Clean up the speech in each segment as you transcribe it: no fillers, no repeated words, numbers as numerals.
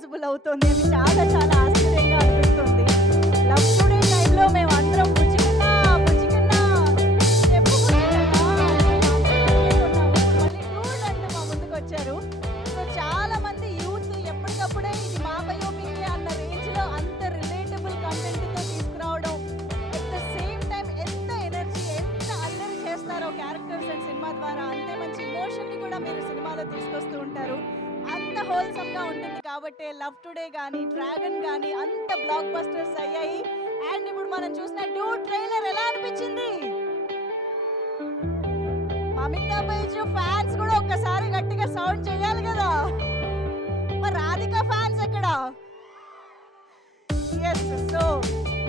పాసిబుల్ అవుతుంది అని చాలా చాలా ఆశ్చర్యంగా అనిపిస్తుంది. లవ్ టుడే టైంలో మేము అందరం బుజ్జికన్నా బుజ్జికన్నా చెప్పు బుజ్జికన్నా మళ్ళీ డూడ్ అంటూ మా ముందుకు వచ్చారు. సో చాలా మంది యూత్ ఎప్పటికప్పుడే ఇది మా బయోపిక్ అన్న రేంజ్లో అంత రిలేటబుల్ కంటెంట్తో తీసుకురావడం, అట్ ద సేమ్ టైం ఎంత ఎనర్జీ ఎంత అల్లరి చేస్తారో క్యారెక్టర్స్ అండ్ సినిమా ద్వారా అంతే మంచి ఇమోషన్ని కూడా మీరు సినిమాలో తీసుకొస్తూ ఉంటారు. అంత హోల్సమ్గా ఉంటుంది కాబట్టి లవ్ టుడే కానీ డ్రాగన్ కానీ అంత బ్లాక్ బస్టర్స్ అయ్యాయి. అండ్ ఇప్పుడు మనం చూసిన డూడ్ ట్రైలర్ ఎలా అనిపించింది? మమితా బైజు ఫ్యాన్స్ కూడా ఒక్కసారి గట్టిగా సౌండ్ చేయాలి కదా. మరి రాధిక ఫ్యాన్స్ ఎక్కడ? ఎస్. సో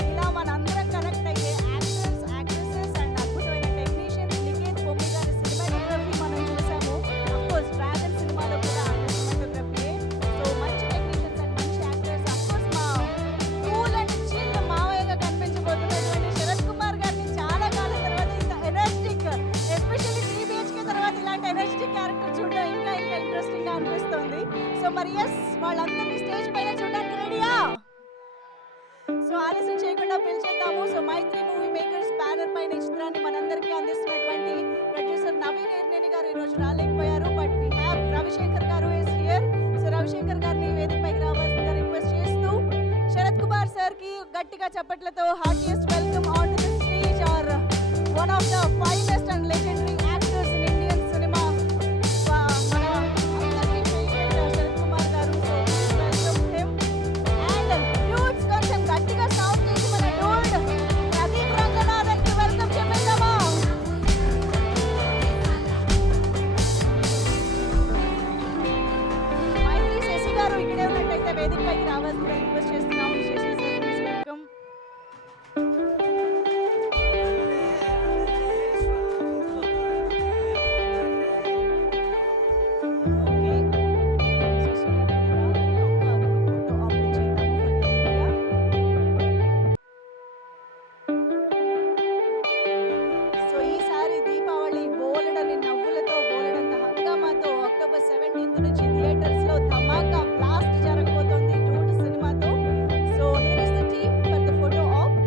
ఇలా మనందరం కనెక్ట్ అయ్యే యాక్టర్స్ యాక్ట్రెసెస్ అండ్ అద్భుతమైన టెక్నీషియన్స్ నికేత్ బొమ్మి గారి సినిమాటోగ్రఫీ మనం చూసాము. అఫ్కోర్స్ డ్రాగన్ సినిమాలో కూడా ఆయన సినిమాటోగ్రఫీ. సో మంచి టెక్నీషియన్స్ అండ్ మంచి యాక్టర్స్. అఫ్కోర్స్ మా కూల్ అండ్ చిల్ మావయ్యగా కనిపించబోతున్నటువంటి శరత్ కుమార్ గారిని చాలా కాలం తర్వాత ఇంత ఎనర్జెటిక్, ఎస్పెషల్లీ టీబీహెచ్కే తర్వాత ఇలాంటి ఎనర్జెటిక్ క్యారెక్టర్ చూడడం ఇంకా ఇంకా ఇంట్రెస్టింగ్గా అనిపిస్తుంది. సో మరి ఎస్, వాళ్ళందరినీ స్టేజ్ పైన చూడడానికి రెడీయా? సో ఆలస్యం చేయకుండా పిలిచేద్దాము. సో మైత్రి మూవీ మేకర్స్ బ్యానర్ పైన ఈ చిత్రాన్ని మనందరికీ అందిస్తున్నటువంటి ప్రొడ్యూసర్ నవీన్ ఏర్నేని గారు ఈరోజు రాలేకపోయారు. బట్ వీ హ్యావ్ రవిశంకర్ గారు ఇస్ హియర్. సో రవిశంకర్ గారిని వేదికపైకి రావాల్సిందిగా రిక్వెస్ట్ చేస్తూ శరత్ కుమార్ సార్ కి గట్టిగా చప్పట్లతో heartiest welcome on to the stage our one of the finest and legendary actors in Indian cinema. మన అందరికీ favourite Sarath Kumar garu. So please welcome him. And dudes కొంచెం గట్టిగా సౌండ్ చేసి మన డూడ్ ప్రదీప్ రంగనాథన్ కి వెల్కమ్ చెప్పేద్దామా? మైత్రి శశి గారు ఇక్కడే ఉన్నట్టయితే వేదికపైకి రావాల్సిందిగా రిక్వెస్ట్ చేస్తున్నాము. Sasi sir please welcome. Okay, Sasi garu ఇక్కడ రావాలి. ఒక గ్రూప్ ఫోటో ఆపరేట్ చేద్దాము ఫర్ ది మీడియా. సో ఈసారి దీపావళి బోలెడని నవ్వులతో బోలెడంత హంగామాతో అక్టోబర్ 17th నుంచి థియేటర్స్లో ధమాకా బ్లాస్ట్ జరగబోతోంది డూడ్ సినిమాతో. So here is the team for the photo op.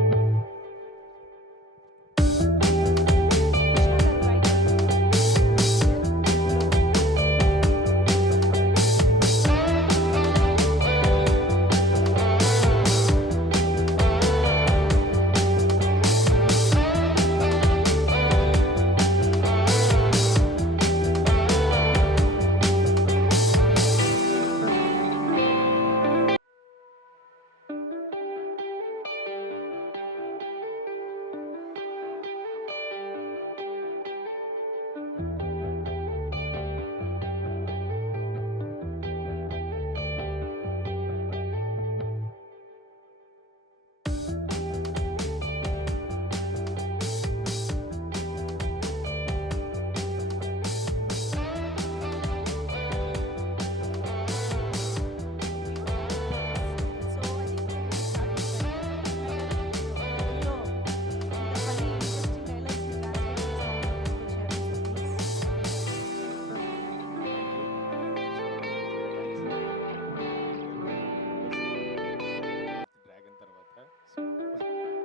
Dragon తర్వాత సో అశ్వత్థామకి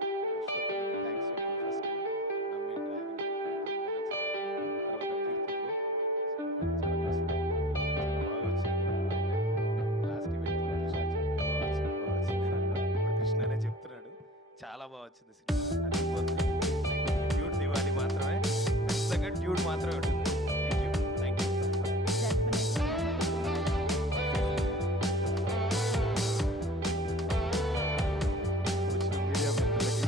థ్యాంక్స్ చెప్పాలి ఫస్ట్. నమ్మి డ్రాగన్ తర్వాత కీర్తికు చాలా కష్టం, చాలా బాగా వచ్చింది. లాస్ట్ ఈవెంట్లో కృష్ణ చెప్పాడు బాగా వచ్చింది అని అన్నాడు. ఇప్పుడు కృష్ణనే చెప్తున్నాడు చాలా బాగా వచ్చింది సినిమా. అది డ్యూడ్ దివాళీ మాత్రమే, ఖచ్చితంగా డ్యూడ్ మాత్రమే ఉంటుంది. Thank you, thank you. వచ్చిన మీడియా మిత్రులకి,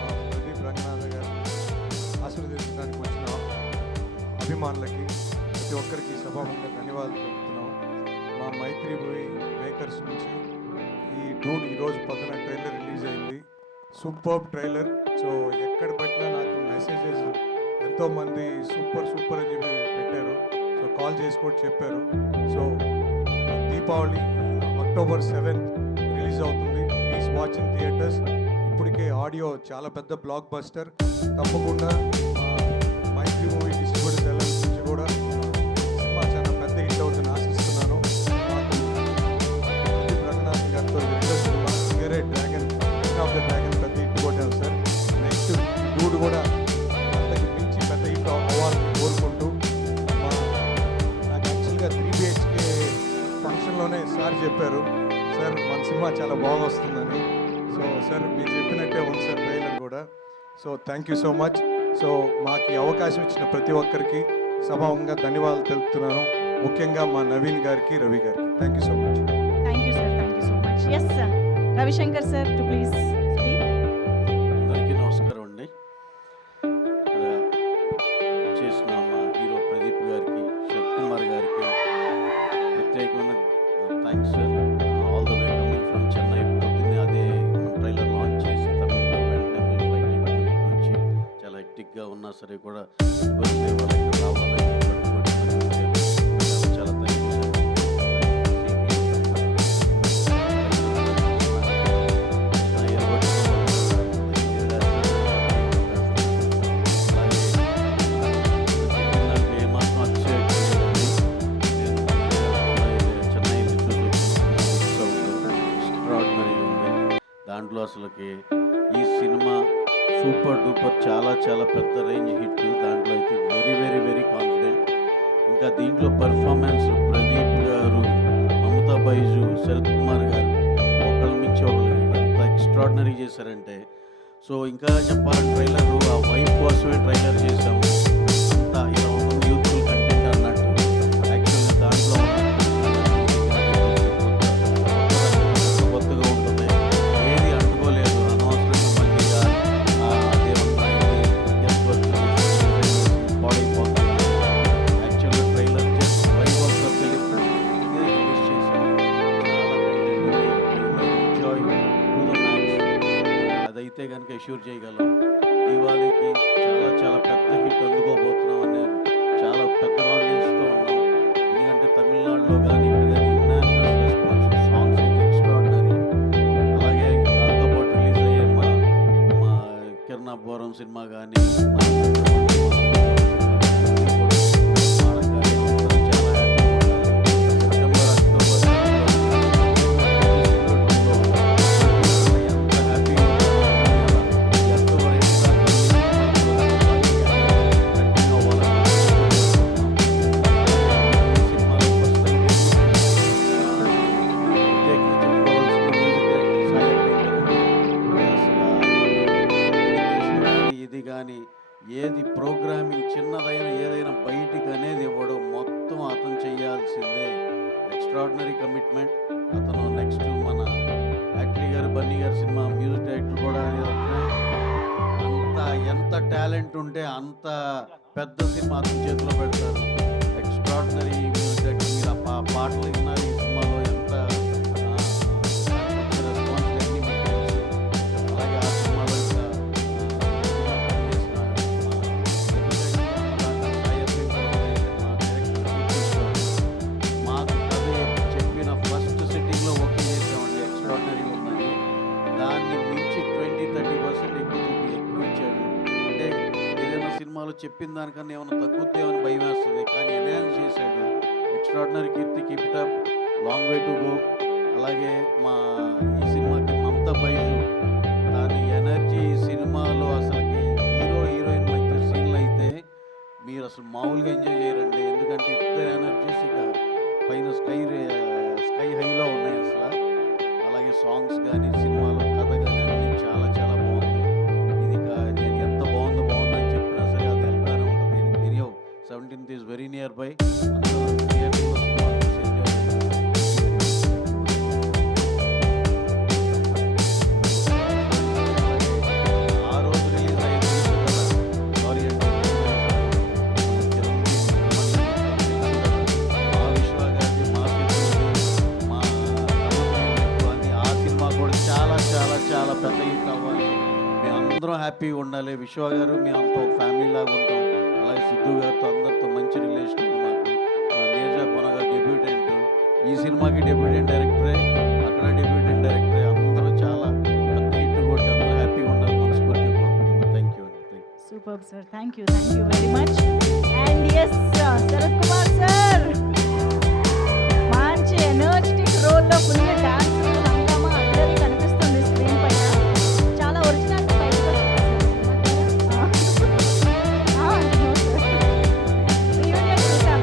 మా ప్రదీప్ రంగనాథ గారిని ఆశీర్వదించడానికి వచ్చిన అభిమానులకి ప్రతి ఒక్కరికి సభాముఖంగా ధన్యవాదాలు తెలుపుతున్నాం. మా మైత్రి మూవీ మేకర్స్ నుంచి ఈ డూడ్ ఈరోజు పొద్దున ట్రైలర్ రిలీజ్ అయింది. Super trailer. సో ఎక్కడ పెట్టినా నాకు మెసేజెస్ ఎంతోమంది సూపర్ సూపర్ అని చెప్పి పెట్టారు. సో కాల్ చేసి కూడా చెప్పారు. So Deepavali October 7th release అవుతుంది. Please watch in theatres. ఇప్పటికే ఆడియో చాలా పెద్ద బ్లాక్ బస్టర్. తప్పకుండా మైత్రి మూవీ డిస్ట్రిబ్యూటర్స్ ఎల్ఎల్ నుంచి కూడా సినిమా చాలా పెద్ద హిట్ అవుతుందని ఆశిస్తున్నాను. నాకు సినిమా చాలా బాగా వస్తుందని. సో సార్ మీరు చెప్పినట్టే ఉంది సార్ ట్రైలర్ కూడా. So thank you so much. So మాకు ఈ అవకాశం ఇచ్చిన ప్రతి ఒక్కరికి సభాముఖంగా ధన్యవాదాలు తెలుపుతున్నాను. ముఖ్యంగా మా నవీన్ గారికి, రవి గారికి thank you so much. Thank you sir, thank you so much. Yes sir, Ravishankar sir to please speak. అందరికీ నమస్కారం అండి. ఇక్కడ చేసిన మా హీరో ప్రదీప్ గారికి, శరత్ కుమార్ గారికి ప్రత్యేకమైన thanks sir. All the way coming from Chennai. పొద్దున్నే అదే ట్రైలర్ లాంచ్ చేసి తమిళ్లో వెంటనే ఫ్లైట్ వచ్చి చాలా హెక్టిక్గా ఉన్నా సరే కూడా వస్తే వాళ్ళకి రావాలని పట్టుబడి వచ్చారు. చాలా థ్యాంక్ యూ సార్. దాంట్లో అసలుకి ఈ సినిమా సూపర్ డూపర్ చాలా చాలా పెద్ద రేంజ్ హిట్. దాంట్లో అయితే వెరీ వెరీ వెరీ కాన్ఫిడెంట్. ఇంకా దీంట్లో పర్ఫార్మెన్స్ ప్రదీప్ గారు, మమతా బైజు, శరత్ కుమార్ గారు ఒకళ్ళ మించి ఒకళ్ళు ఎంత ఎక్స్ట్రాడినరీ చేశారంటే. సో ఇంకా చెప్పాలంటే ట్రైలర్ ఆ వైఫ్ కోసమే ట్రైలర్ చేసాము. అంతా ఇలా ఉంటుంది యూత్ఫుల్ కంటెంట్ అన్నట్టు. యాక్చువల్గా దాంట్లో కొత్తగా ఉంటుంది, ఏది అంటుకోలేదు. అనవసరంగా మళ్ళీ అదేమన్నా పాడైపోతుంది. యాక్చువల్గా trailer just wife of the film release చేసాము. చాలా ఎంజాయ్ టు ద మ్యాక్స్. అదైతే కనుక అష్యూర్ చేయగలం. దివాళీకి చాలా చాలా పెద్ద హిట్ అందుకోబోతున్నాం అనే చాలా పెద్ద ఆడియన్స్తో ఉన్నాం. ఎందుకంటే తమిళనాడులో కానీ ఇక్కడ కానీ ఇన్నానిమస్ రెస్పాన్స్, సాంగ్స్ అయితే ఎక్స్ట్రాడినరీ. అలాగే దాంతోపాటు రిలీజ్ అయ్యే మా కిరణాపురం సినిమా కానీ చాలా సెప్టెంబర్, అక్టోబర్ ఎంత హ్యాపీగా అక్టోబర్ ఇది కానీ ఏది ప్రోగ్రామింగ్ చిన్నదైనా ఏదైనా బయటికి అనేది ఇవ్వడం మొత్తం అతను చేయాల్సిందే. Extraordinary commitment. అతను నెక్స్ట్ మన యాక్లీ గారు, బన్నీ గారు సినిమా మ్యూజిక్ డైరెక్టర్ కూడా అంత ఎంత టాలెంట్ ఉంటే అంత పెద్ద సినిమా అతని చేతిలో పెడతారు. Extraordinary music director. మీరు ఆ పాటలు విన్నారు ఈ సినిమాలో ఎంత రెస్పాన్స్ అన్నీ మీకు తెలుసు. అలాగే ఆ సినిమాలో ఇంకా మాకు అదే చెప్పిన ఫస్ట్ సిట్టింగ్లో ఓకే చేసామండి. ఎక్స్ట్రాడినరీ ఉందని. దాన్ని మించి 20-30% ఎక్కువ ఇచ్చాడు. అంటే ఏదైనా సినిమాలో చెప్పిన దానికన్నా ఏమైనా తగ్గుద్దేమని భయం వేస్తుంది, కానీ ఎన్హాన్స్ చేశాడు. Extraordinary Keerthi, keep it up, long way to go. అలాగే మా ఈ సినిమాకి మమతా బైజు, దాని ఎనర్జీ ఈ సినిమాలో అసలుకి హీరో హీరోయిన్ మధ్య సీన్లు అయితే మీరు అసలు మామూలుగా ఎంజాయ్ చేయరండి. ఎందుకంటే ఇద్దరు ఎనర్జీస్ ఇక పైన స్కై హైలో ఉన్నాయి అసలు. అలాగే సాంగ్స్ కానీ సినిమాలో కథ కానీ అన్నీ చాలా చాలా బాగుంది. ఇది నేను ఎంత బాగుందని చెప్పినా సరే అది వెళ్తానే ఉంటుంది. ఎనియో 17th is very near by. అందరూ థియేటర్లో సినిమా చూసి ఎంజాయ్ చేస్తారు. ఆ రోజు రిలీజ్ అయ్యేది కదా, సారీ అంటే మా విశ్వ గారి, మా సిద్ధుని, మా అని ఆ సినిమా కూడా చాలా చాలా చాలా పెద్ద హిట్ అవ్వాలి. మేమందరం హ్యాపీగా ఉండాలి. విశ్వ గారు మేమంతా ఒక ఫ్యామిలీ లాగా ఉంటాం. అలాగే సిద్ధు గారితో అందరితో మంచి రిలేషన్ ఉంది మాకు. నీరజ కొనగా డెబ్యూటెంట్, ఈ సినిమాకి డెబ్యూటెంట్ డైరెక్టరే, అక్కడ డెబ్యూటెంట్ డైరెక్టరే. అందరూ చాలా పెద్ద హిట్ కొట్టి అందరూ హ్యాపీగా ఉండాలి మనస్ఫూర్తిగా కోరుకుంటున్నాం. థ్యాంక్ యూ అండి. Super sir, thank you very much. And yes Sarath Kumar sir, మంచి ఎనర్జెటిక్ రోల్లో ఫుల్ డాన్స్ హంగామా అందరికీ కనిపిస్తుంది స్క్రీన్ పైన. చాలా ఒరిజినల్ బయటకు రీయూనియన్ చూసాం.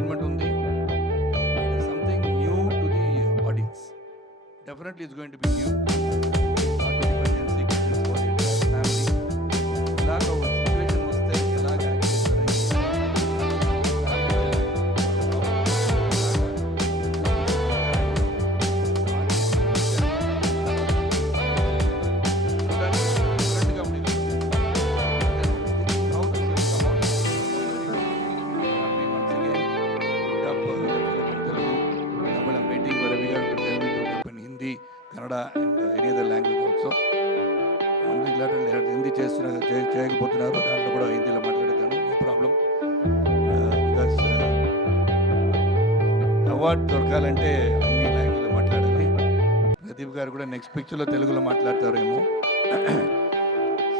ఎంటర్టైన్మెంట్ ఉంది, something new to the audience. Definitely it's going to be new, not only for gen Z kids, for the family. ఇలాగ ఒక సిచ్యువేషన్ వస్తే ఎలాగ యాక్ట్ చేస్తారని Kannada and any other language also. Only Hindi చేయకపోతున్నారు, దాంట్లో కూడా హిందీలో మాట్లాడతాను, నో ప్రాబ్లం. బికాస్ అవార్డు దొరకాలంటే అన్ని లాంగ్వేజ్లో మాట్లాడాలి. ప్రదీప్ గారు కూడా నెక్స్ట్ పిక్చర్లో తెలుగులో మాట్లాడతారేమో.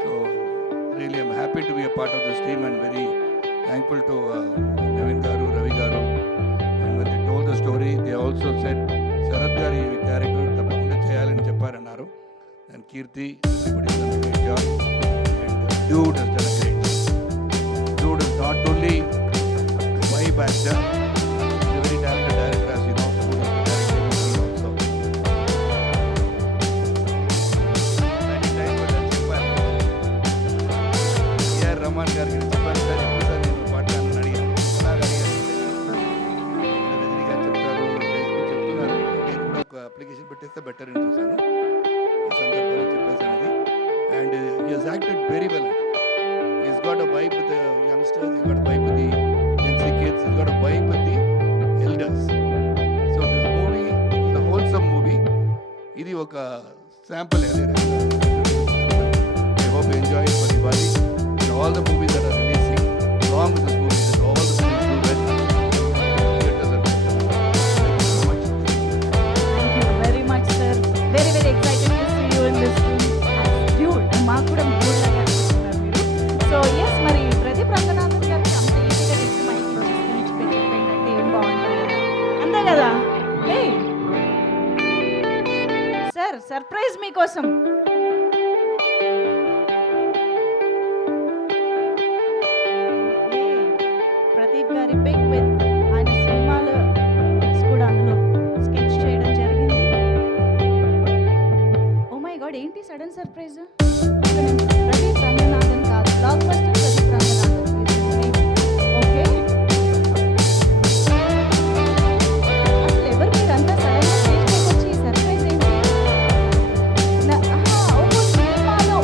So really I'm happy to be a part of this team and very thankful to Naveen గారు, రవి గారు. And when they told the story, they also said Sarath గారు ఈ క్యారెక్టర్ తప్పకుండా చేయాలని చెప్పారన్నారు. And Keerthy, everybody has done a great job. And Dude has done a great job. Dude is not only a vibe actor, he's a very talented director, as you know. Dude has been directing movie also. Many times నేను చెప్పాను, ఏఆర్ రహమాన్ గారికి నేను చెప్పాను, సార్ ఎప్పుడు సార్ నేను పాడతానని అడిగాను. అలాగ అడిగాను, రజనీ గారు చెప్తారు, చెప్తున్నారు, నేను కూడా ఒక అప్లికేషన్ పెట్టేస్తే బెటర్ అని చూశాను. ఈ సందర్భంలో చెప్పేసాను అది. And he has acted very well. He's got a vibe with the youngsters, he's got a vibe with the Gen Z kids, he's got a vibe with the elders. So this movie is a wholesome movie. ఇది ఒక sample area. I hope you enjoy it for Diwali. And all the movies that are releasing along with this movie, that all the movies do well. Theaters are good. Thank you so much. Thank you very much, sir. Very, very excited to see you in this film. Dude, మాకు కూడా మూడు లాగా అనిపిస్తున్నారు మీరు. So yes, మరి ప్రదీప్ రంగనాథన్ గారికి అంత ఈజీగా నెక్స్ట్ మైక్ ఇచ్చి స్పీచ్ పెట్టేటంటే ఏం బాగుంటుంది కదా, అంతే కదా? హే సార్, సర్ప్రైజ్ మీకోసం. ప్రదీప్ గారి పిక్ విత్ ఆయన సినిమాలో పిక్స్ కూడా అందులో స్కెచ్ చేయడం జరిగింది. ఓ మై గాడ్, ఏంటి సడన్ సర్ప్రైజ్? ప్రదీప్ రంగనాథన్ కాదు, బ్లాక్ బస్టర్ ప్రదీప్ రంగనాథన్. ఓకే, అసలు ఎవరు మీరంతా సడన్గా స్టేజ్ పైకి వచ్చి సర్ప్రైజ్ ఏంటి? ఓహో, సినిమాలో,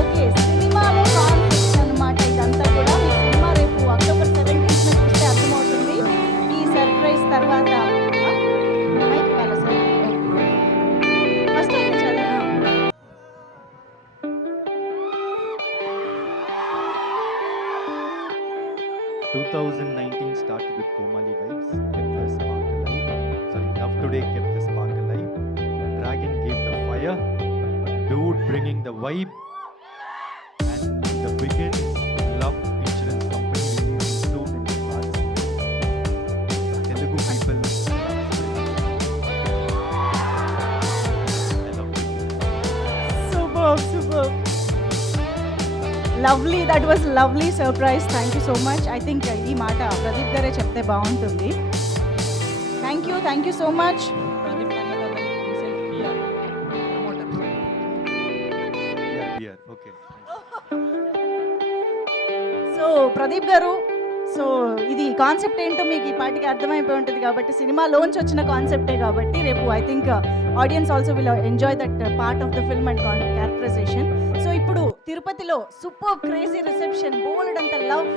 ఓకే, సినిమాలో కాన్సెప్ట్ అనమాట ఇదంతా కూడా. మీ సినిమా రేపు అక్టోబర్ 17th చూస్తే అర్థమవుతుంది. ఈ సర్ప్రైజ్ తర్వాత మైక్ ఇవ్వాలా సార్? ఫస్ట్ అయితే చదివా. 2019 started with Komali Vibes, kept the spark alive. Sorry, Love Today kept the spark alive. Dragon gave the fire. Dude bringing the vibe. And the biggest love insurance company releasing soon in the hearts. Telugu people love spreading. I love it. Superb. Lovely, that was lovely surprise. Thank you so much. I think ఈ మాట ప్రదీప్ గారే చెప్తే బాగుంటుంది. Thank you so much. Pradeep Ranganathan himself PR promoter. Yeah, okay. So Pradeep గారు, సో ఇది కాన్సెప్ట్ ఏంటో మీకు ఈ పాటికి అర్థమైపోయి ఉంటుంది కాబట్టి, సినిమాలోంచి వచ్చిన కాన్సెప్టే కాబట్టి రేపు I think audience also will enjoy that part of the film and characterisation. So ఇప్పుడు తిరుపతిలో సూపర్ క్రేజీ రిసెప్షన్, బోల్డ్ అంత లవ్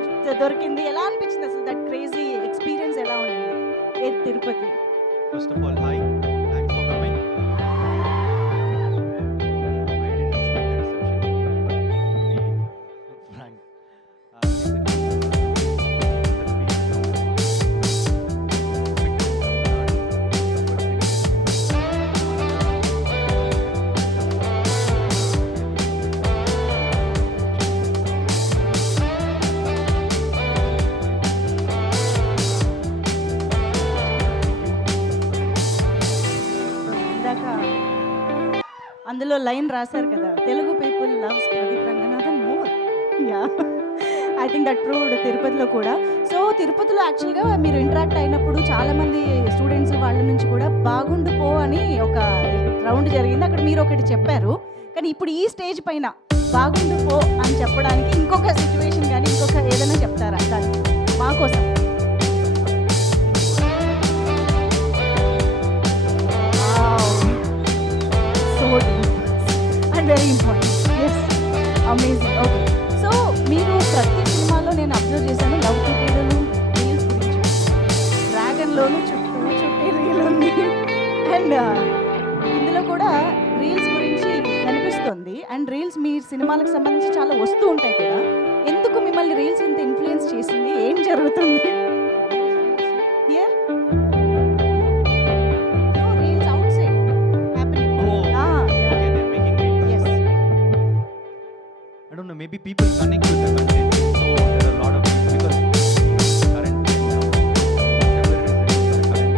దొరికింది. ఎలా అనిపించింది అసలు? దట్ క్రేజీ ఎక్స్పీరియన్స్ ఎలా ఉండింది ఏ Tirupati? First of all, hi. Thanks for coming. I didn't expect the reception, to be frank. ఇందాక అందులో లైన్ రాశారు కదా, Telugu people loves Pradeep Ranganathan more. Yeah, I think that proved తిరుపతిలో కూడా. సో తిరుపతిలో యాక్చువల్గా మీరు ఇంటరాక్ట్ అయినప్పుడు చాలామంది స్టూడెంట్స్ వాళ్ళ నుంచి కూడా బాగుండు పో అని ఒక రౌండ్ జరిగింది. అక్కడ మీరు ఒకటి చెప్పారు. కానీ ఇప్పుడు ఈ స్టేజ్ పైన బాగుండు పో అని చెప్పడానికి ఇంకొక సిచ్యువేషన్ కానీ ఇంకొక ఏదైనా చెప్తారా దాన్ని మా కోసం? So and very important. Yes, amazing. Okay, so మీరు ప్రతి సినిమాలో నేను అబ్జర్వ్ చేశాను లవ్ టుగెదర్ రీల్స్ గురించి. డ్రాగన్లోనూ చుట్టూ రీల్ ఉంది అండ్ ఇందులో కూడా రీల్స్ గురించి కనిపిస్తుంది. అండ్ రీల్స్ మీ సినిమాలకు సంబంధించి చాలా వస్తూ ఉంటాయి కూడా. ఎందుకు మిమ్మల్ని రీల్స్ ఇంత ఇన్ఫ్లుయెన్స్ చేసింది? ఏం జరుగుతుంది here? No, reels outside happening. Okay, they're making reels. Yes. I don't know, maybe people connect with the content. So there are a lot of people because current trend now, whatever is the current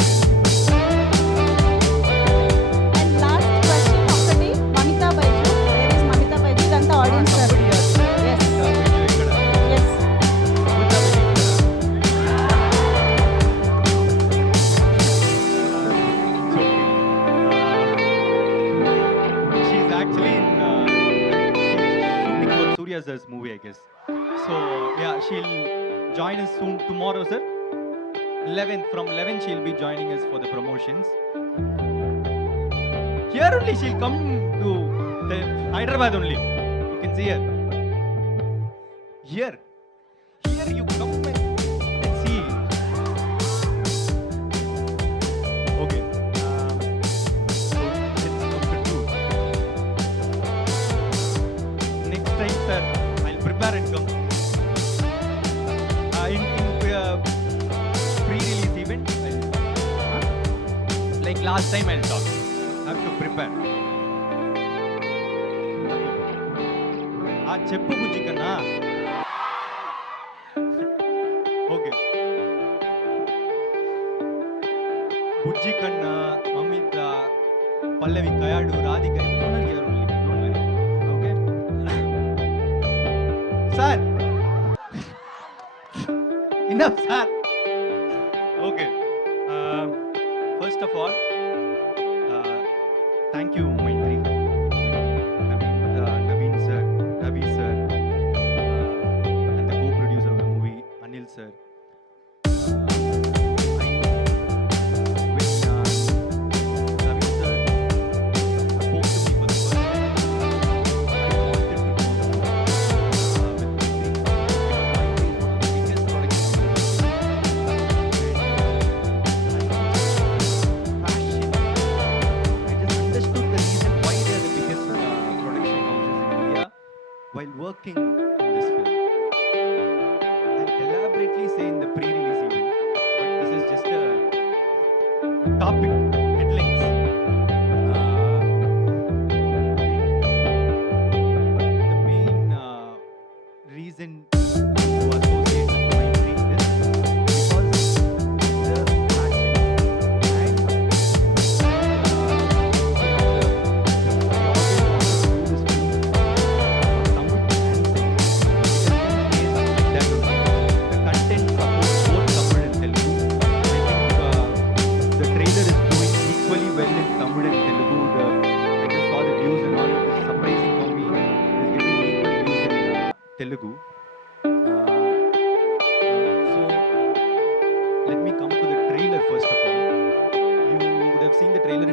and last question ఒకటి, Mamitha Baiju. Where is Mamitha Baiju? ఇదంతా audience sir. somebody has Yes. ఇక్కడ Yes. she's actually in she's shooting for Surya sir's movie, I guess. So yeah, she'll join us soon tomorrow, sir. 11th, from 11 she'll be joining us for the promotions. Here only she'll come to the Hyderabad only. You can see her. Here you come and see. Okay. So let's come to two. Next time, sir, I'll prepare and come. In pre-release event, like last time, I'll talk. Have to prepare. చెప్పు బుజ్జి కన్నా. Okay, బుజ్జి కన్నా, Mamitha, Pallavi, Kayadu, Radhika, okay sir. enough, sir. Okay. First of all, thank you, Maitri, Naveen sir, Ravi sir, and the co-producer of the movie, Anil sir. When Ravi sir spoke to me for the first time, I wanted to do with Maitri because Maitri is one of the biggest production houses. I just understood the reason why they are the biggest production houses in India while working in this film. I'll elaborately say in the pre-release event, but this is just a topic, headlines. The main reason to associate with Maitri is because the passion and I always wanted to do this film for Tamil and Telugu. It has been placed like that only. The content supports both Tamil and Telugu. I think the trailer is doing equally well in Tamil and Telugu. I just saw the views and all. It is surprising for me. It is getting equal views in Telugu. So let me come to the trailer first of all. You would have seen the trailer.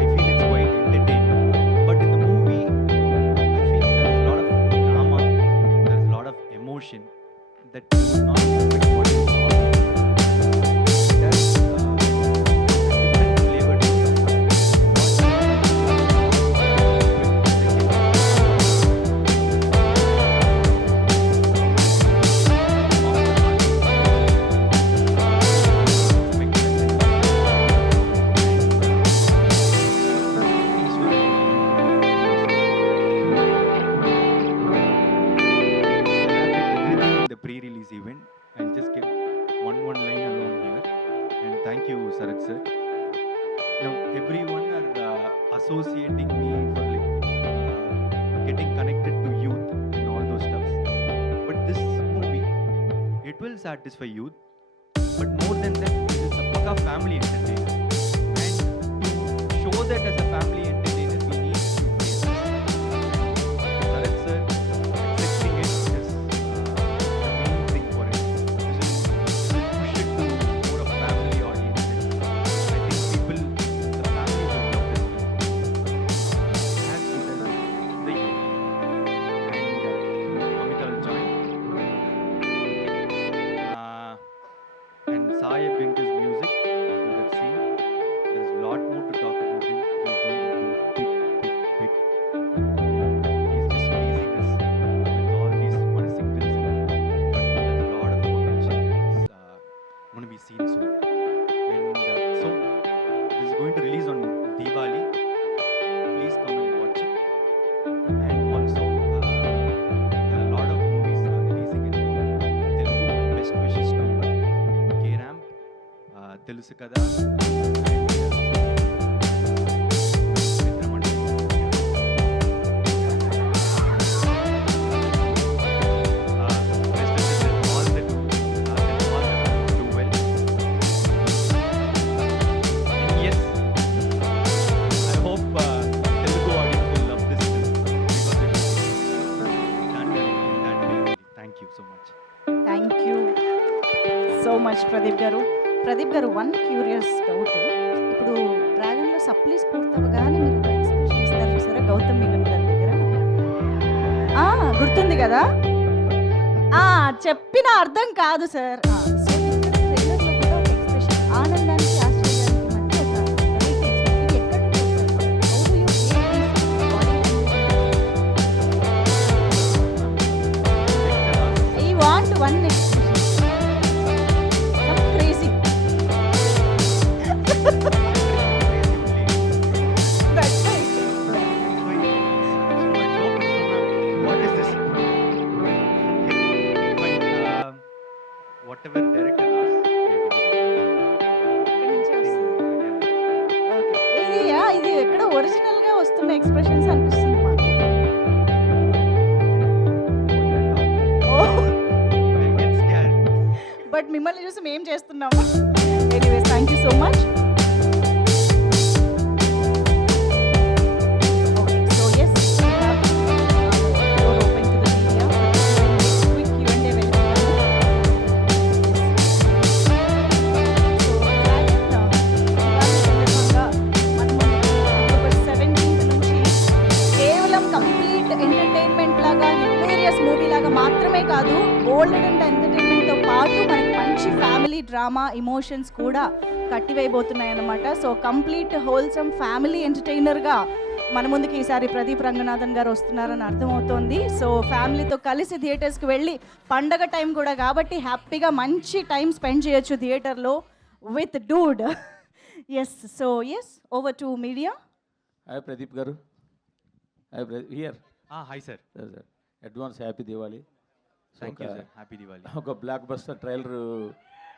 I feel it's quite entertaining. But in the movie, I feel there is a lot of drama, there is a lot of emotion that you would not expect what you saw. There's a different flavor to it. The pre-release event. I'll just give one line alone here. And thank you, Sarat sir. Now, everyone are associating me for getting connected to youth and all those stuffs. But this movie, it will visuals art is for youth, but more than that, it is a paka family entertainer. And to show that as a family entertainer, we need few faces. Bharat sir accepting it is the main thing for it. This will push it to more of family audience. I think people, the families will love this film. As good as the youth. And Amita will join. And Sai Abhinkar's music, you have seen. There is a lot more to talk about him. He's going to do big. He's just teasing us with all these one singles and all. But there's a lot of potential that's going to be seen soon. And so, this is going to release on Diwali. Please come and watch it. And also, there are a lot of movies releasing in Telugu. Best wishes to K-Ramp, Telusu Kada, and Mitramandalam. Best wishes that all the films do well. And yes, I hope Telugu audience will love this film because it is done in that way. Thank you so much. Thank you so much Pradeep గారు. ప్రదీప్ గారు, one curious doubt. ఇప్పుడు డ్రాగన్లో సప్లీస్ పూర్తవగానే మీరు ఒక ఎక్స్ప్రెషన్ ఇస్తారు చూసారా గౌతమ్ మీనన్ గారి దగ్గర? గుర్తుంది కదా? చెప్పిన అర్థం కాదు సార్. సో ఇక్కడ ట్రైలర్లో కూడా ఒక ఎక్స్ప్రెషన్, ఆనందానికి ఆశ్చర్యానికి మధ్య ఒక వెరైటీ ఎక్స్ప్రెషన్. ఇది ఎక్కడ నుంచి వస్తుంది? How do you create these body language? I want one expression. Some crazy. That's right. What is this? Fine. Whatever director asks, we are giving it. ఇక్కడి నుంచే వస్తుంది. ఓకే. ఇది ఎక్కడ ఒరిజినల్ గా వస్తున్న ఎక్స్ప్రెషన్స్ అనిపిస్తుంది మాకు. We'll get scared. బట్ మిమ్మల్ని చూసి మేము చేస్తున్నాము. Anyways, thank you so much. Okay, so yes, we have door open to the media. Quick Q&A వెళ్ళిపోతాము. సో డ్రాగన్ దివాళీ సందర్భంగా మన ముందుకి అక్టోబర్ 17th నుంచి కేవలం కంప్లీట్ ఎంటర్టైన్మెంట్ లాగా, హిలేరియస్ మూవీ లాగా మాత్రమే కాదు, గోల్డెన్ అండ్ ఎంటర్టైన్మెంట్తో పాటు మనకి మంచి ఫ్యామిలీ డ్రామా ఇమోషన్స్ కూడా కట్టివేయబోతున్నాయి అన్నమాట. సో కంప్లీట్ హోల్సమ్ ఫ్యామిలీ ఎంటర్టైనర్గా మన ముందుకి ఈసారి ప్రదీప్ రంగనాథన్ గారు వస్తున్నారని అర్థమవుతోంది. సో ఫ్యామిలీతో కలిసి థియేటర్స్కి వెళ్ళి, పండగ టైం కూడా కాబట్టి హ్యాపీగా మంచి టైం స్పెండ్ చేయొచ్చు థియేటర్లో with Dude. Yes, so yes, over to media. Hi Pradeep గారు. Hi here. Hi sir. Advance happy Diwali. Thank you sir. Happy Diwali. ఒక బ్లాక్ బస్టర్ ట్రైలర్,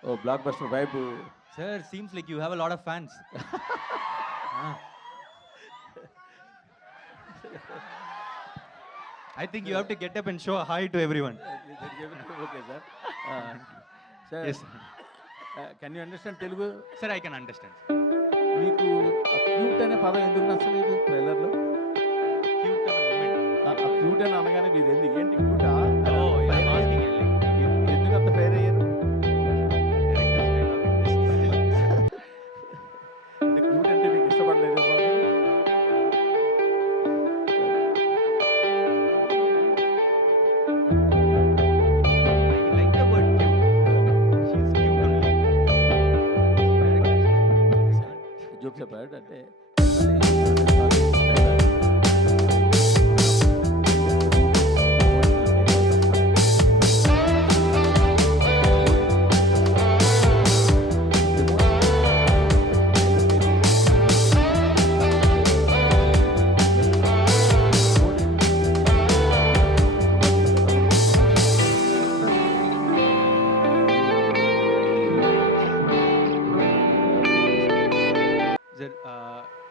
ఓ blockbuster vibe. Sir, seems like you have a lot of fans. I think you have to get up and show a hi to everyone. Okay sir. Sir, Yes. Can you understand Telugu? Sir, I can understand. మీకు క్యూట్ అనే పదం ఎందుకు నచ్చలేదు ట్రైలర్లో? Cute and a moment. Cute అని అనగానే మీరు ఏంటి క్యూటా? Oh, I'm asking you. ఎందుకు అంత ఫెయిర్ అయ్యారు? Director's dialogue in this style. అంటే క్యూట్ అంటే మీకు ఇష్టపడలేదేమో అని? I like the word cute. She's cute only. Director's dialogue. Joke చెప్పాడు అంటే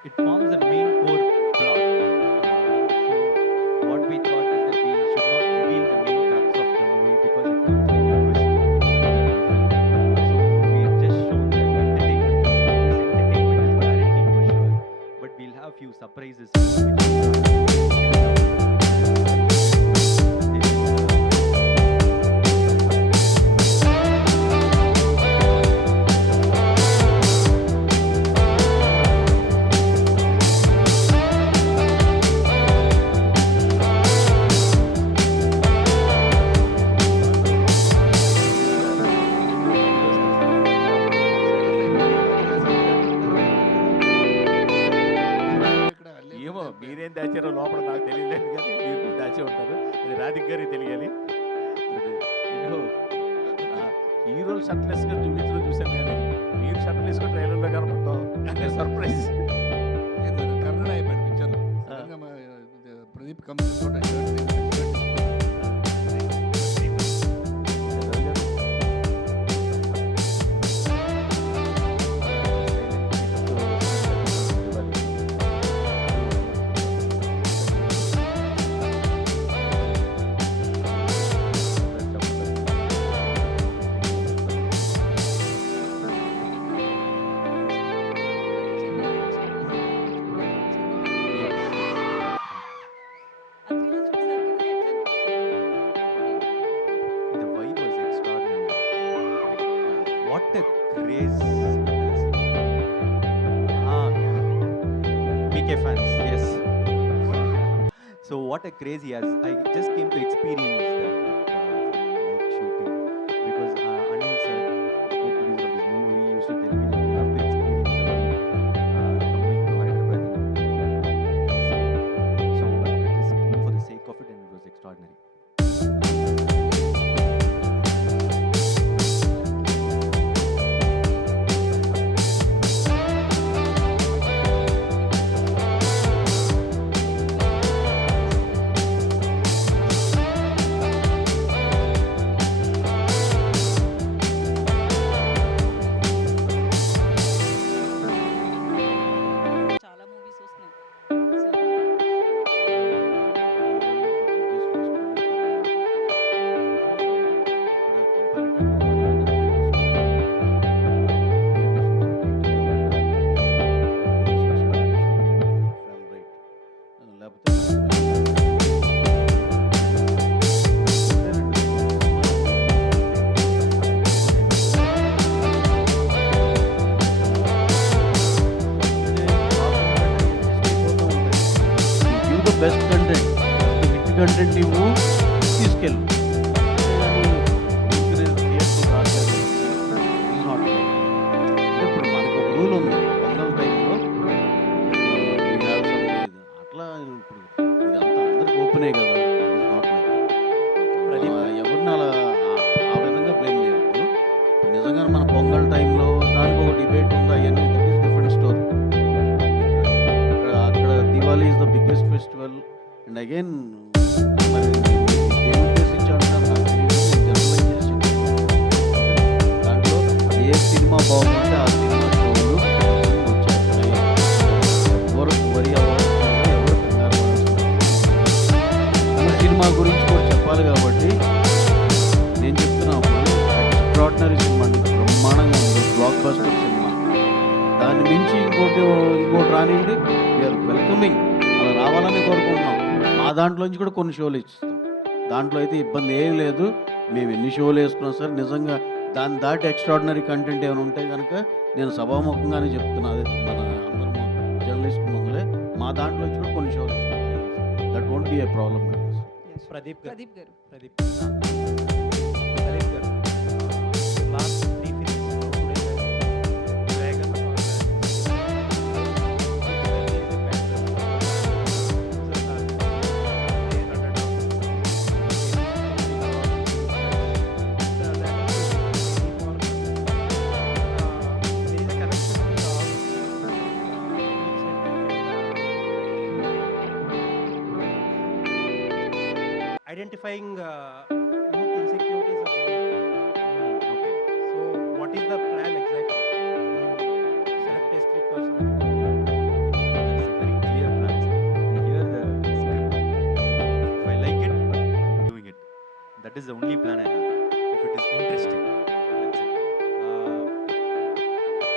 It forms the main core plot. So what we thought is that we should not reveal the main crux of the movie because it comes like a twist. దాచారో లోపల నాకు తెలియలేదు, కానీ మీరు దాచే ఉంటారు. అది రాధిక్ గారికి తెలియాలి. నేను హీరోలు షర్ట్లెస్గా చూపించడం చూశాను, కానీ మీరు షర్ట్లెస్గా ట్రైలర్లో కనపడతాం సర్ప్రైజ్. కర్ణన్ అయిపోయింది పిక్చర్లో. సడన్గా ప్రదీప్ కంపెనీ తోట The vibe was extraordinary. What a craze! PK fans, yes. So what a craze he has. I just came to experience that like shooting, because Anil sir, the co-producer of this movie, used to tell me that you have to experience the vibe coming to Hyderabad. So I just came for the sake of it, and it was extraordinary. చాలా మూవీస్ వస్తున్నాయి. Best content, hit content ఇవ్వు, తీసుకెళ్ళు. ఇప్పుడు మనకు ఒక రూల్ ఉంది, పొంగల్ టైంలో అట్లా. ఇప్పుడు ఇదంతా అందరికి ఓపెనే కదా, ఎవరిని అలా ఆ విధంగా బ్లేమ్ చేయొద్దు. ఇప్పుడు నిజంగా మన పొంగల్ టైంలో దానికి ఒక డిబేట్ ఉంది, అవన్నీ దట్ ఈస్ డిఫరెంట్ స్టోరీ. అక్కడ Diwali is the biggest festival. And again మరి ఏం ఉద్దేశించి అంటున్నారు నాకు తెలియదు, నేను జనరలైజ్ చేసి చెప్తాను. దాంట్లో ఏ సినిమా బాగుంటే ఆ సినిమా షోలు వచ్చేస్తాయి. ఎవరు వరి అవ్వాల్సిన ఎవరు కంగారు పడాల్సిన. ఈ సినిమా గురించి కూడా చెప్పాలి కాబట్టి నేను చెప్తున్నప్పుడు ఎక్స్ట్రాడినరీ సినిమా అండి, బ్రహ్మాండంగా ఉంది, బ్లాక్ బస్టర్ సినిమా. దాన్ని మించి ఇంకోటి రానివ్వండి, వీఆర్ వెల్కమింగ్, అలా రావాలని కోరుకుంటున్నాం. మా దాంట్లోంచి కూడా కొన్ని షోలు ఇస్తాం, దాంట్లో అయితే ఇబ్బంది ఏం లేదు. మేము ఎన్ని షోలు వేసుకున్నాం సార్, నిజంగా దాన్ని దాటి ఎక్స్ట్రాడినరీ కంటెంట్ ఏమైనా ఉంటే కనుక నేను సభాముఖంగానే చెప్తున్నా, అదే మన అందరం జర్నలిస్ట్ ముందులే, మా దాంట్లోంచి కూడా కొన్ని షోలు ఇస్తాం. దట్ వోంట్ బి ఏ ప్రాబ్లమ్. ప్రదీప్ గారు, ప్రదీప్ గారు. ప్రదీప్ ప్రదీప్ గారు, లాస్ట్ 3 films dragon identifying youth insecurities of the youth. Okay. So, what is the plan exactly? You select a script or something? That's a very clear plan, sir. Here the script. If I like it, I'm doing it. That is the only plan I have. If it is interesting, that's it.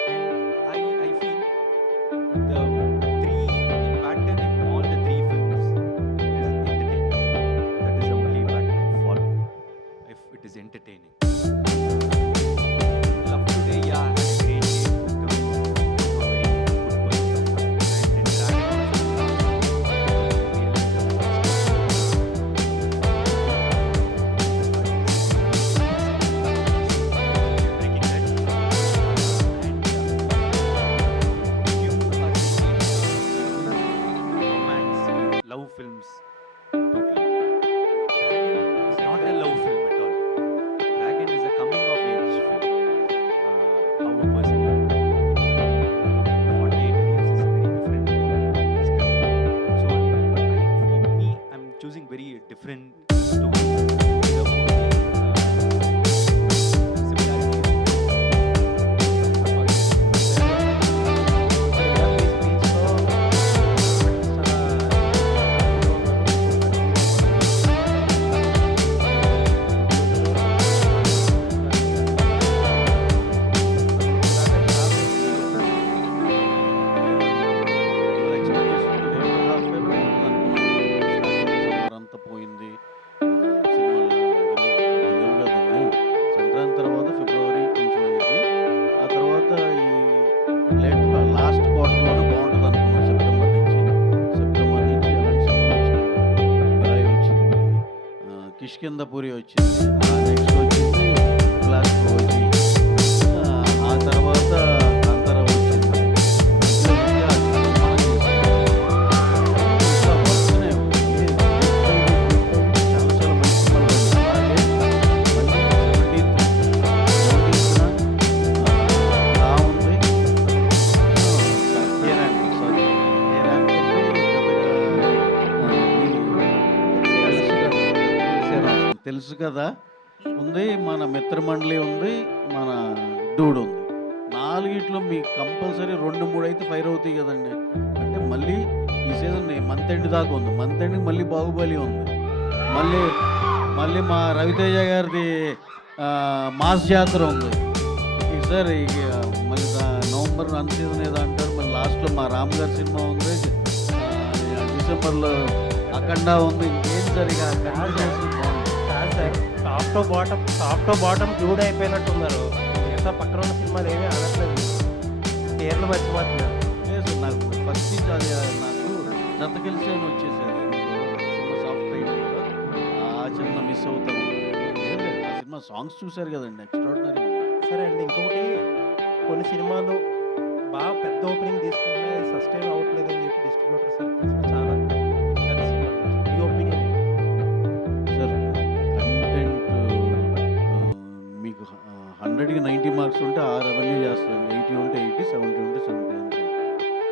And I feel the pattern in all the 3 films is entertaining. That is the only pattern I follow. If it is entertaining. Love Today, yeah, had a great game. Becomes a very good person. And Dragon also really Kishkindhapuri వచ్చింది, నెక్స్ట్ వచ్చింది black OG, ఆ తర్వాత కాంతారా వచ్చింది. మధ్యలో విద్యా మనం చేసుకున్నాం. ఇట్లా వస్తూనే ఉంది. చాలా చాలా మంచి సినిమాలు ఉన్నాయి. అలాగే మళ్ళీ 17th లా ఉంది. ఏ ర్యాంక్ సారీ ఏ ర్యాంక్ ఉంది. తెలుసు కదా ఉంది, మన మిత్రమండలి ఉంది, మన డూడ్ ఉంది. నాలుగిట్లో మీకు కంపల్సరీ 2-3 అయితే ఫైర్ అవుతాయి కదండి. అంటే మళ్ళీ ఈ సీజన్ మంత్ ఎండ్ దాకా ఉంది. మంత్ ఎండ్కి మళ్ళీ బాహుబలి ఉంది. మళ్ళీ మళ్ళీ మా రవితేజ గారిది మాస్ జాతర ఉంది. ఈసారి మళ్ళీ నవంబర్ అన్ సీజన్ ఏదో అంటారు. మళ్ళీ లాస్ట్లో మా రామ్ గారి సినిమా ఉంది. డిసెంబర్లో అఖండ ఉంది. ఇంకేం సరిగా కాదు sir, top to bottom dude అయిపోయినట్టున్నారు. మిగతా పక్కన ఉన్న సినిమాలు ఏమీ అనట్లేదు, పేర్లు మర్చిపోతున్నారు. లేదు నాకు ఫస్ట్ నుంచి అది నాకు జత కలిసి అని వచ్చేసారు. సినిమా సాఫ్ట్ రైట్ ఆ చిన్న మిస్ అవుతాం. లేదు ఆ సినిమా సాంగ్స్ చూశారు కదండి, ఎక్స్ట్రాడినరీ. సరే అండి, ఇంకొకటి కొన్ని సినిమాలు బాగా పెద్ద ఓపెనింగ్ తీసుకుంటే సస్టైన్ అవ్వట్లేదు అని చెప్పి డిస్ట్రిబ్యూటర్ సర్కిల్స్లో చాలా పెద్ద సినిమా. మీ ఒపీనియన్ సార్ కంటెంట్ మీకు 100కి 90 మార్క్స్ ఉంటే ఆ రెవెన్యూ చేస్తుంది. 80 ఉంటే 80, 70 ఉంటే 70 అంతే.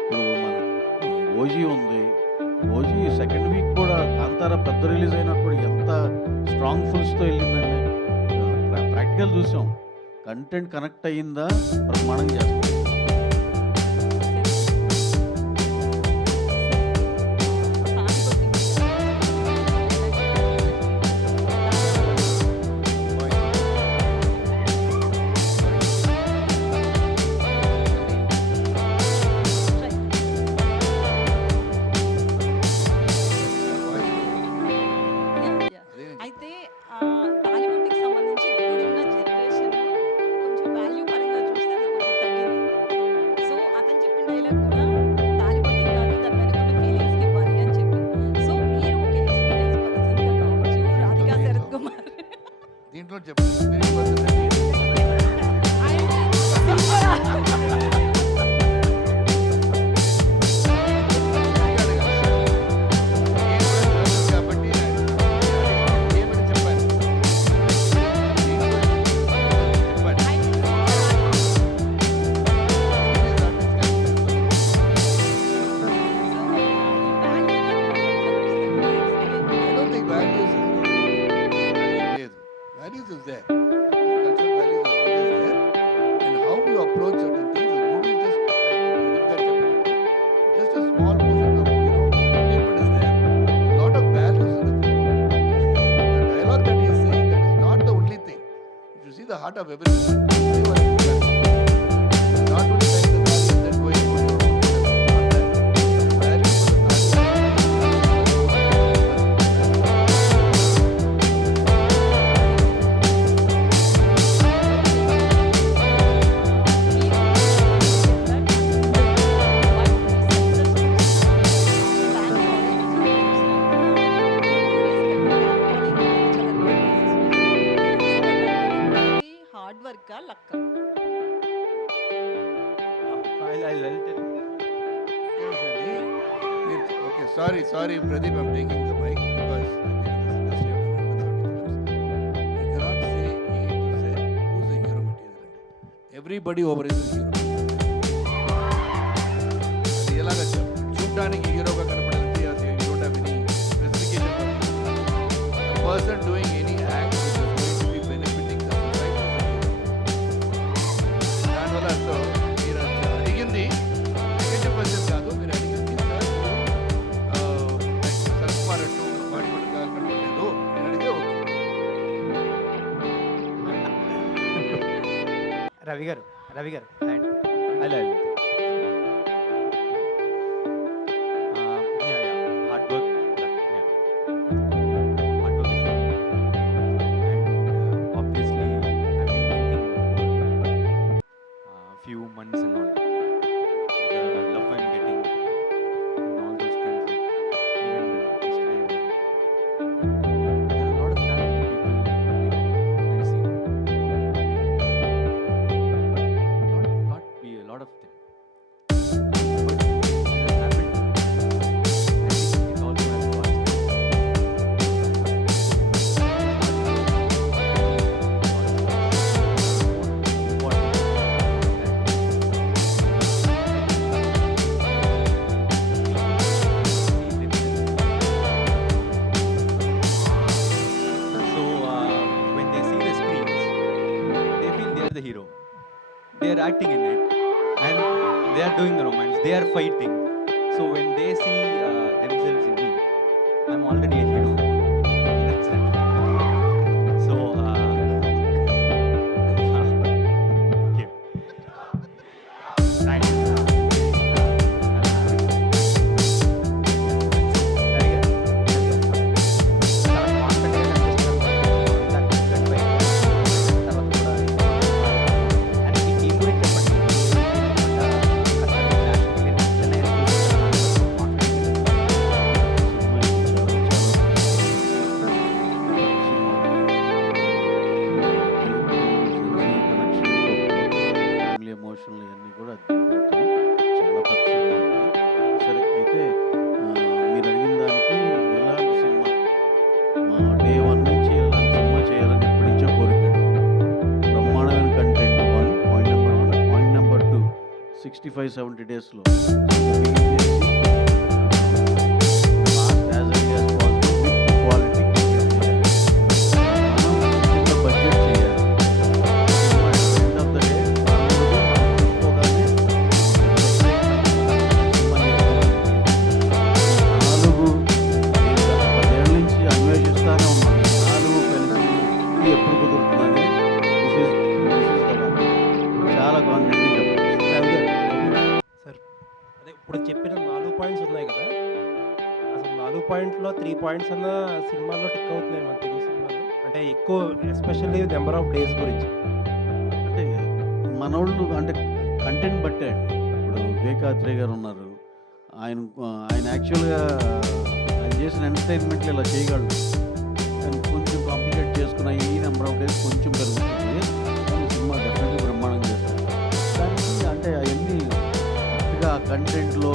ఇప్పుడు మన ఓజీ ఉంది. ఓజీ సెకండ్ వీక్ కూడా కాంతారా పెద్ద రిలీజ్ అయినా కూడా ఎంత స్ట్రాంగ్ ఫుల్స్తో వెళ్ళిందండి. ప్రాక్టికల్ చూసాం. కంటెంట్ కనెక్ట్ అయ్యిందా బ్రహ్మాండం చేస్తాం. అయితే టాలీవుడ్కి సంబంధించి ఇప్పుడున్న జనరేషన్ కొంచెం వాల్యూ పరంగా చూస్తే అది కొంచెం తగ్గింది. సో అతను చెప్పిన డైలాగ్ కూడా టాలీవుడ్కి కాదు, తన వెనుకున్న ఫీలింగ్స్కి ఇవ్వాలి అని చెప్పి. సో మీరు ఒక ఎక్స్పీరియన్స్ పర్సన్గా కావచ్చు, రాధికా శరత్ కుమార్ దీంట్లో చెప్పండి. కాబట్టి ఏమని చెప్పాలి? I don't think values is లేదు. Values is there. Cultural values are always there. And how you approach certain things is movie just like Pradeep garu చెప్పినట్టు, just a small portion of entertainment is there. A lot of values in the film. The dialogue that he is saying, that is not the only thing. If you see the heart of every woman, everyone is there. Not only saying the value and then going to your own business, not that. Value for the family. Hard work లక్క. Okay, sorry, Pradeep, I'm taking the mic because I've been in this industry, I've done 130 films. You cannot say A to Z who's a hero material. Everybody over is a hero. అది ఎలాగ చూడడానికి హీరోగా కనపడాలంటే you don't have any specification for it. A person doing any act which is going to be benefiting the society is a hero. దానివల్ల సో మీరు అడిగింది negative question కాదు, మీరు అడిగింది సార్ శరత్ కుమార్ అంటూ బాడీ పట్టుగా కనపడలేదు నేను అడిగే ఓకే. రవి గారు and I'll yeah, hard work, yeah. Hard work is there. And obviously, I've been thinking few months and all. The love I'm getting and all those things. Like, even yesterday, there are a lot of talent they are acting in it, and they are doing the romance. They are fighting. So when they see themselves in me, I'm already a hero. That's it. So okay. Right. Family emotional ఇవన్నీ కూడా అద్భుతం. చాలా పెద్ద సినిమా ఉంది. సరే అయితే మీరు అడిగిన దానికి ఎలాంటి సినిమా డే 1 నుంచి ఎలాంటి సినిమా చేయాలని ఎప్పటి నుంచో కోరికండి. బ్రహ్మాండమైన content point number 1. Point number 2, 65-70 డేస్లో as early as possible with quality content చేయాలి. మనం చిన్న బడ్జెట్ చేయాలి. సినిమా ఎండ్ ఆఫ్ ద డే చూసుకోగానే సినిమా నాలుగు 10 నుంచి అన్వేషిస్తూనే ఉన్నాం. ఈ 4 కలిసి ఎప్పుడు కుదురుతుందని దిస్ ఈస్ ద వన్. చాలా కాన్ఫిడెంట్గా చెప్పచ్చు. సార్ అదే ఇప్పుడు చెప్పిన 4 పాయింట్స్ ఉన్నాయి కదా, అసలు 4 పాయింట్లో 3 పాయింట్స్ అన్న సినిమాల్లో టిక్ అవుతున్నాయి మన తెలుగు సినిమాలో. అంటే ఎక్కువ ఎస్పెషల్లీ నెంబర్ ఆఫ్ డేస్ గురించి. అంటే మనోళ్ళు అంటే కంటెంట్ బట్టే అండి. ఇప్పుడు వివేకాత్రేయ గారు ఉన్నారు. ఆయన యాక్చువల్గా ఆయన చేసిన ఎంటర్టైన్మెంట్లు ఇలా చేయగలడు. కానీ కొంచెం కాంప్లికేట్ చేసుకున్న ఈ నెంబర్ ఆఫ్ డేస్ కొంచెం పెరుగుతుంది. కానీ సినిమా డెఫినెట్గా బ్రహ్మాండంగా చేస్తారు. దానికి అంటే అవన్నీ కరెక్ట్గా ఆ కంటెంట్లో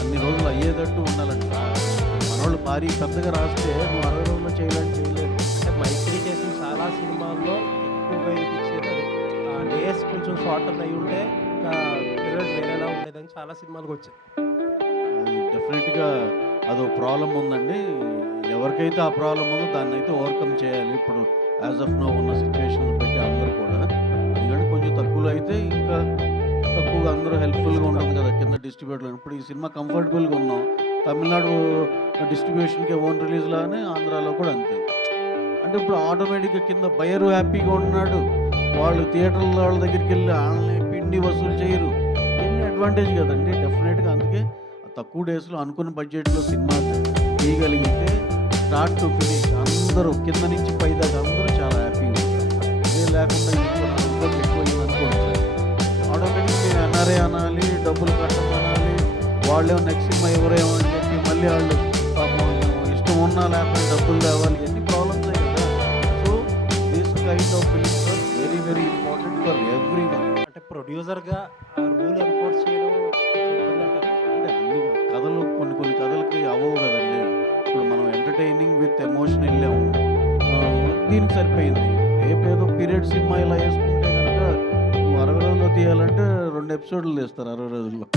అన్ని రోజులు అయ్యేటట్టు ఉండాలంట. మనోళ్ళు భారీ పెద్దగా రాస్తే నువ్వు 60 రోజుల్లో చేయాలని చేయలేదు. అంటే మైత్రి చేసిన చాలా సినిమాల్లో ఎక్కువగా వినిపించేది అదే. ఆ డేస్ కొంచెం షార్ట్ అయి ఉంటే ఇంకా రిజల్ట్ వేరేలా ఉండేదని చాలా సినిమాలకు వచ్చాయి. అది డెఫినెట్గా అదో ప్రాబ్లం ఉందండి. ఎవరికైతే ఆ ప్రాబ్లం ఉందో దాన్ని అయితే ఓవర్కమ్ చేయాలి. ఇప్పుడు యాజ్ ఆఫ్ నో ఉన్న సిచ్యువేషన్ బట్టి అందరూ కూడా, ఎందుకంటే కొంచెం తక్కువలో అయితే ఇంకా తక్కువగా అందరూ హెల్ప్ఫుల్గా ఉంటుంది కదా కింద డిస్ట్రిబ్యూటర్లు. ఇప్పుడు ఈ సినిమా కంఫర్టబుల్గా ఉన్నాం. తమిళనాడు డిస్ట్రిబ్యూషన్కి ఓన్ రిలీజ్ లానే ఆంధ్రాలో కూడా అంతే. అంటే ఇప్పుడు ఆటోమేటిక్గా కింద బయరు హ్యాపీగా ఉన్నాడు. వాళ్ళు థియేటర్ల వాళ్ళ దగ్గరికి వెళ్ళి వాళ్ళని పిండి వసూలు చేయరు. ఎన్ని అడ్వాంటేజ్ కదండి డెఫినెట్గా. అందుకే తక్కువ డేస్లో అనుకున్న బడ్జెట్లో సినిమా తీయగలిగితే స్టార్ట్ టు ఫినిష్ అందరూ కింద నుంచి పై దాకా అందరూ చాలా హ్యాపీగా ఉంటారు. ఇదే లేకుండా ఇంకో 4 కోట్లు ఎక్కువ అనుకోండి, ఆటోమేటిక్గా మీరు ఎన్ఆర్ఏ అనాలి, డబ్బులు కట్టమనాలి, వాళ్ళేమో నెక్స్ట్ సినిమా ఎవరేమో అని చెప్పి మళ్ళీ వాళ్ళు పాపం ఇష్టం ఉన్నా లేకపోతే డబ్బులు తేవాలి. ఇవన్నీ ప్రాబ్లమ్స్ కదా. So this kind of films are very very important for everyone. అంటే ప్రొడ్యూసర్గా ఆ రూల్ ఎన్ఫోర్స్ చేయడం కొంచెం ఇబ్బంది అంటారా? అంటే అన్ని కథలు కొన్ని కథలకి అవ్వవు కదండి. ఇప్పుడు మనం ఎంటర్టైనింగ్ విత్ ఎమోషన్ వెళ్ళాము, దీనికి సరిపోయింది. రేపేదో పీరియడ్ సినిమా ఇలా వేసుకుంటే కనుక నువ్వు 60 రోజుల్లో తీయాలంటే 2 ఎపిసోడ్లు తీస్తారు 60 రోజుల్లో.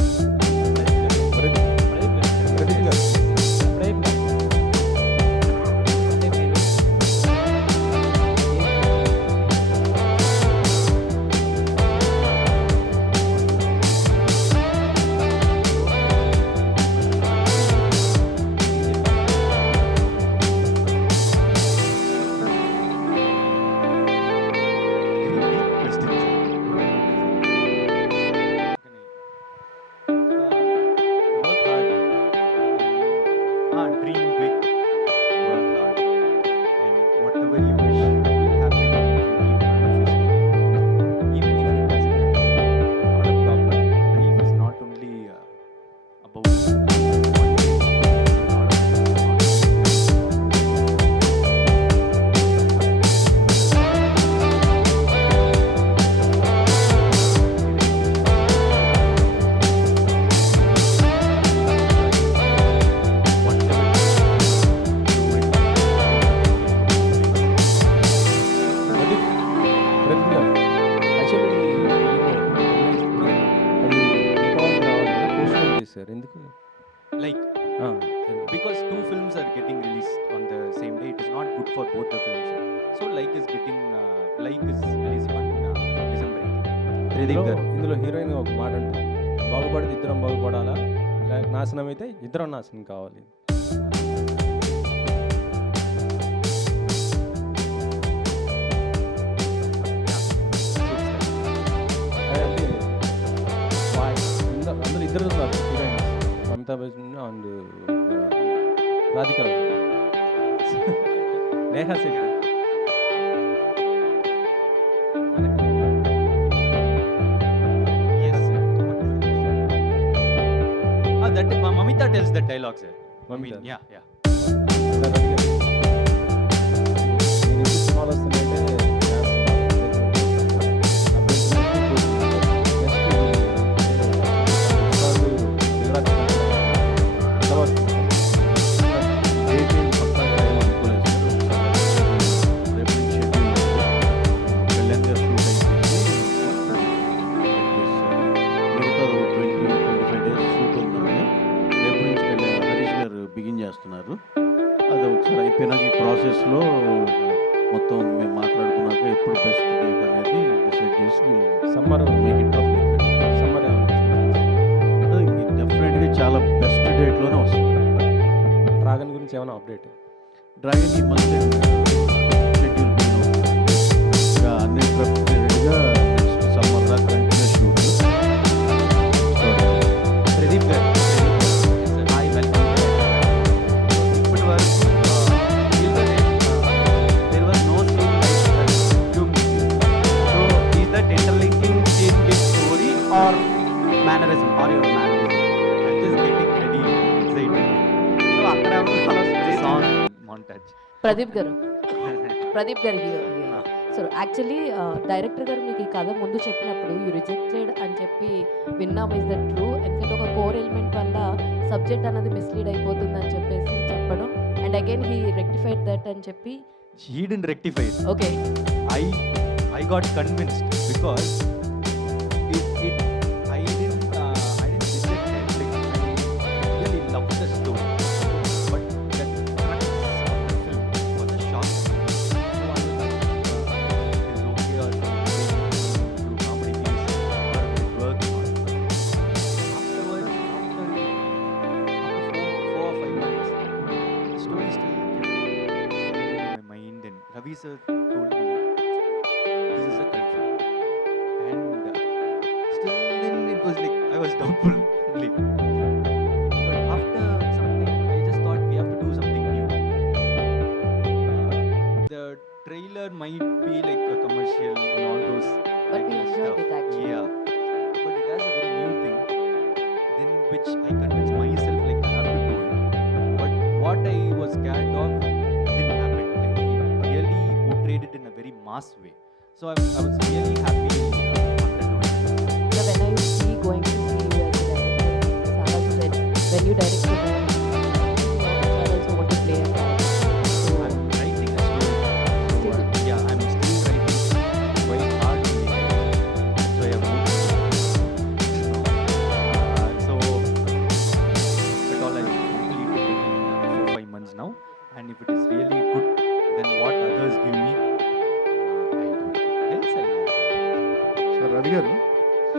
Like, because 2 films are getting released on the same day, it is not good for both the films. So, like is releasing on Pradeep గారు. ఇందులో హీరోయిన్ ఒక మాట ఉంటుంది, బాగుపడితే ఇద్దరం బాగుపడాలా, నాశనం అయితే ఇద్దరం నాశనం కావాలి. అదంటే అందులో ఇద్దరు ఉన్నారు హీరోయిన్స్, మమతా బచ్చన్ అండ్ రాధిక, నేహా Shetty. That Mamita tells that dialogue, sir. Mamita. Yeah. నేను సినిమాలు వస్తున్నాయంటే బిగిన్ చేస్తున్నారు. అది ఒకసారి అయిపోయినాక ఈ ప్రాసెస్లో మొత్తం మేము మాట్లాడుకున్నాక ఎప్పుడు బెస్ట్ డేట్ అనేది డిసైడ్ చేసి summer make it public. Summer డెఫినెట్గా చాలా బెస్ట్ డేట్లోనే వస్తుంది. డ్రాగన్ గురించి ఏమైనా అప్డేట్? డ్రాగన్ ఈ మంత్ షెడ్యూల్ ఇంకా అన్ని ప్రిపేర్డ్గా నెక్స్ట్ సమ్మర్ దాకా కంటిన్యూస్ షూట్. ప్రదీప్ గారు, హాయ్, వెల్కమ్. ఇప్పటి వరకు there was no scene like that you missed. So is that interlinking scene with story or mannerism or your mannerism? I'm just getting ready, excited. So అక్కడ song montage. Pradeep గారు so actually director గారు మీకు ఈ కథ ముందు చెప్పినప్పుడు you rejected అని చెప్పి విన్నాం. Is that true? ఎందుకంటే ఒక కోర్ ఎలిమెంట్ వల్ల సబ్జెక్ట్ అనేది మిస్లీడ్ అయిపోతుంది అని చెప్పేసి చెప్పడం, and again he rectified that అని చెప్పి. He didn't rectify it. Okay, I got convinced because I didn't reject it. Like I really loved the story, but the crux of the film was a shock. So I was like, it's okay or do comedy piece or will it work or not. Afterwards, after 4 or 5 months, the story still kept in my mind, and Ravi sir told me this is a culture, and still then it was like I was doubtful. Like, but after something, I just thought we have to do something new. The trailer might be like a commercial and all those. But we like enjoyed stuff. it actually. Yeah, but it has a very new thing, then which I convinced myself like I have to do it. But what I was scared of didn't happen. Like he really portrayed it in a very mass way. So I was really happy after doing it. So when are you see going to see you as a director? Saraj said when you direct a movie, I also want to play a part. So I'm writing a story. So yeah, I'm still writing quite hard only. So I have moved. So but all I completed it in 4-5 months now. And if it is really good, then what others give me, I'll do it. Else I'll not. Sir Ravi గారు,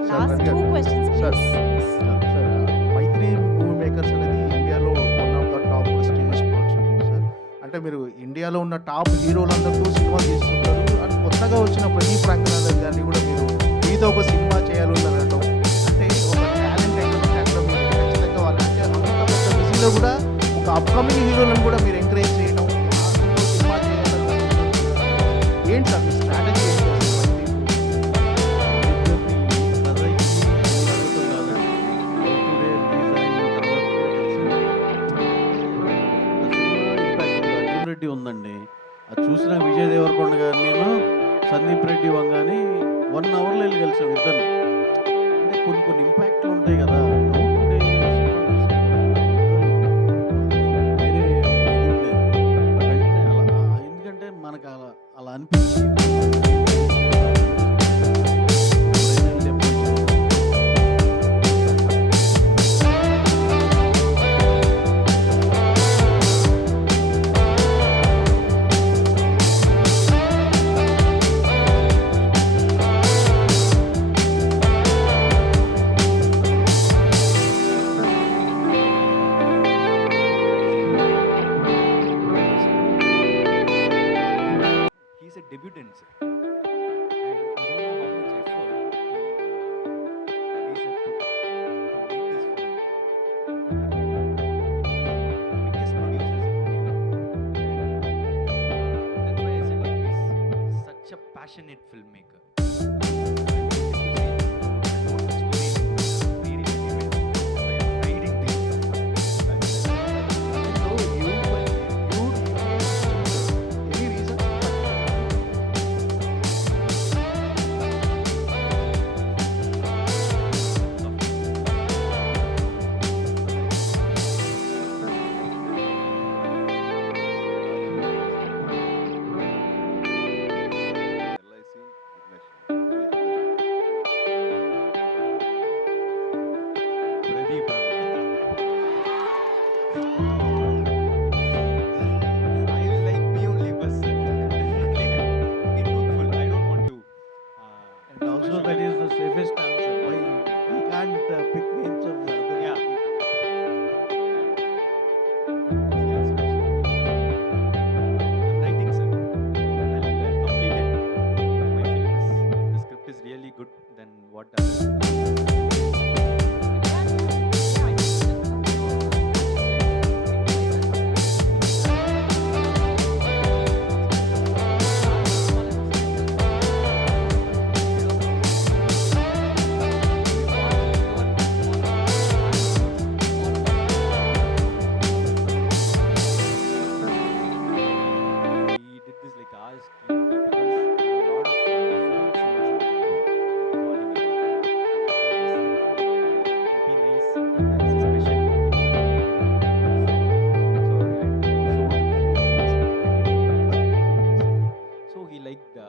last 2 questions sir please. Sir Mythri movie makers అనేది ఇండియాలో one of the top prestigious production sir. అంటే మీరు ఇండియాలో ఉన్న top హీరోలందరితో సినిమా తీస్తుంటారు, అండ్ కొత్తగా వచ్చిన ప్రదీప్ రంగనాథన్ గారిని కూడా మీరు మీతో ఒక సినిమా చేయాలని అనడం, అంటే ఒక టాలెంట్ ఎక్కడుంటే అక్కడ మీరు ఖచ్చితంగా వాళ్ళంటే అంత పెద్ద బిజీలో కూడా ఒక అప్కమింగ్ హీరోలను కూడా మీరు ఎంకరేజ్ చేయడం, వాళ్ళతో సినిమా చేయాలని ఏంటి సార్ మీ స్ట్రాటజీ ఏంటి అసలు మైత్రి అర్జున్ రెడ్డి ఉందండి, అది చూసిన విజయ్ దేవరకొండ గారు నేను సందీప్ రెడ్డి వంగాని 1 అవర్లో వెళ్ళి కలిసాం ఇద్దరు. అంటే కొన్ని ఇంపాక్ట్లు ఉంటాయి కదా. వేరే ఇది ఉండేది. వెంటనే ఎందుకంటే మనకు అలా అనిపించి So that is the safest answer. Why he can't pick names of the other? Yeah. I'm writing, sir. I'll complete it. If my film is, the script is really good, then what does we did this like ours because there are a lot of film scenes calling it. So it would be nice if there is a special so he liked the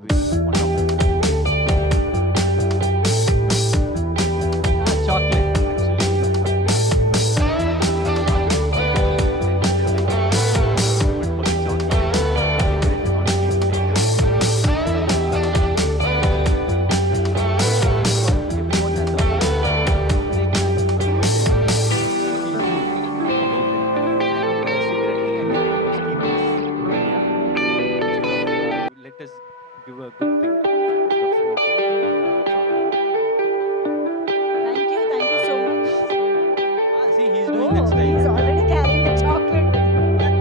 way one of chocolate actually. Let us give a good thing instead of smoking. Chocolate. Thank you so much. See, he's doing that style. He's already carrying a chocolate with him.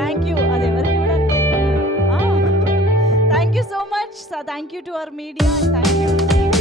Thank you. అది ఎవరికి ఇవ్వడానికి పెట్టుకున్నారు? Thank you so much. Thank you to our media and thank you team.